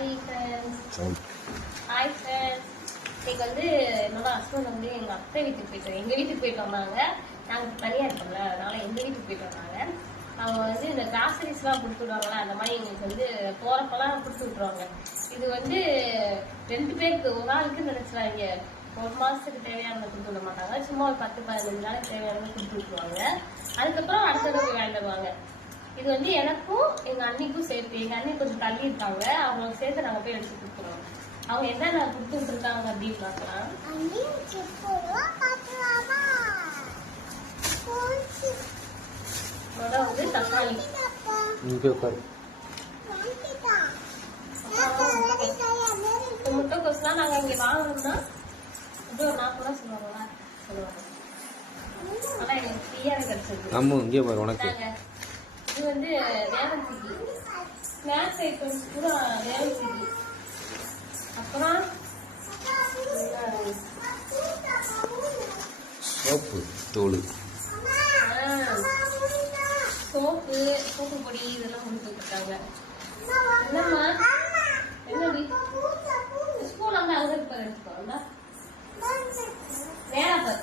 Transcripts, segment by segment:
Hi friends. இன்னைக்கு வந்து என்னோட ஹஸ்பண்ட் வந்து எங்கள் அத்தை வீட்டுக்கு போயிட்டு எங்கள் வீட்டுக்கு போயிட்டு வந்தாங்க. நாங்கள் தனியாக இருக்கோம்ல, அதனால எங்கள் வீட்டுக்கு போயிட்டு வந்தாங்க. அவங்க வந்து இந்த கிராசரிஸ்லாம் கொடுத்து விடுவாங்களா, அந்த மாதிரி எங்களுக்கு வந்து போகிறப்பெல்லாம் கொடுத்து விட்ருவாங்க. இது வந்து 2 பேருக்கு ஒரு ஆளுக்கு நினைச்சிடாங்க. 1 மாதத்துக்கு தேவையானதை கொடுத்து விட மாட்டாங்க. சும்மா ஒரு 10-15 நாளைக்கு தேவையானதை கொடுத்து விட்டுருவாங்க. அதுக்கப்புறம் அடுத்தது போய் வாங்கிடுவாங்க. இது வந்து எனக்கும் எங்க அண்ணிக்கும் சேர்த்து, எங்க அண்ணி கொஞ்சம் தள்ளி இருக்காங்க, அவங்களுக்கு சேர்த்து நாங்க போய் எடுத்து கொடுத்துருவோம். அவங்க என்னென்ன கொடுத்துட்டு இருக்காங்க அப்படின்னு பார்க்கலாம். வந்து தக்காளி, முட்டைக்கோஸ்லாம் நாங்க இங்க வாங்கணும்னா இது ஒரு 40 ரூபா சொல்லுவாங்களா ஆனா எனக்கு ஃப்ரீயாவே கிடைச்சது. இது வந்து ரேவன்சிக்கு ஸ்நாக்ஸ் ஐட்டம்ஸ் கூட ரேவன்சிக்கு. அப்புறம் சோப்பு பொடி இதெல்லாம் கொடுத்துருக்காங்க. என்னம்மா என்னடி ஸ்கூல் வந்து அங்க இருப்பாரு எடுத்துக்கோங்க. வேணாப்பர்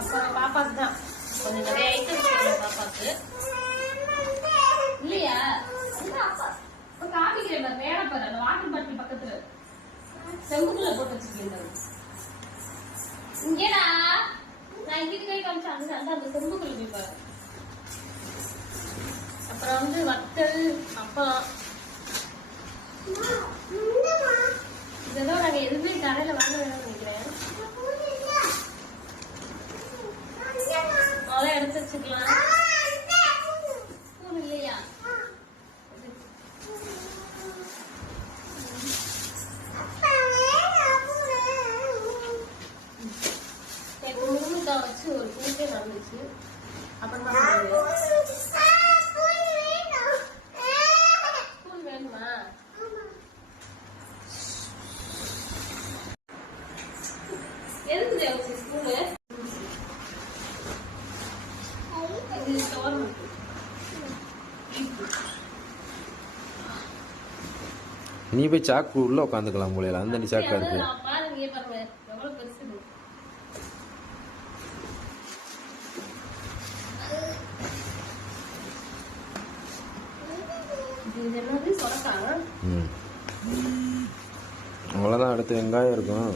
அப்புறம் பாப்பாக்கு தான் கொஞ்சம் நிறைய ஐட்டம்ஸ் பாப்பாக்கு இல்லையா காமிக்கிறேன். வேணாப்பர் அந்த வாட்டர் பாட்டில் பக்கத்துல செம்புக்குள்ள போட்டு வச்சுக்கிறேன். இங்கேடா நான் இங்கிட்டு போய் காமிச்சேன், அந்த செம்புக்குள்ள போய் பாரு. அப்புறம் வந்து வத்தல், அப்பளம், இதெல்லாம் நாங்க எதுவுமே கடையில வாங்க வேணும்னு நினைக்கிறேன். அதெல்லாம் எடுத்து வச்சுக்கலாம். ஸ்பூன் இல்லையா? முருங்கைக்காய் வச்சு ஒரு பூட்டே நடந்துச்சு. அப்புறமா ஸ்பூன் வேணுமா? எதுக்கு தேவைச்சு ஸ்பூனு? நீ போய் சாக்கு உள்ள உட்காந்துக்கலாம் போல. அந்த சாக்கா இருக்கு பாருங்க, பாருங்க எவ்வளவு பெருசு. அவ்வளோதான். அடுத்து வெங்காயம் இருக்கும்.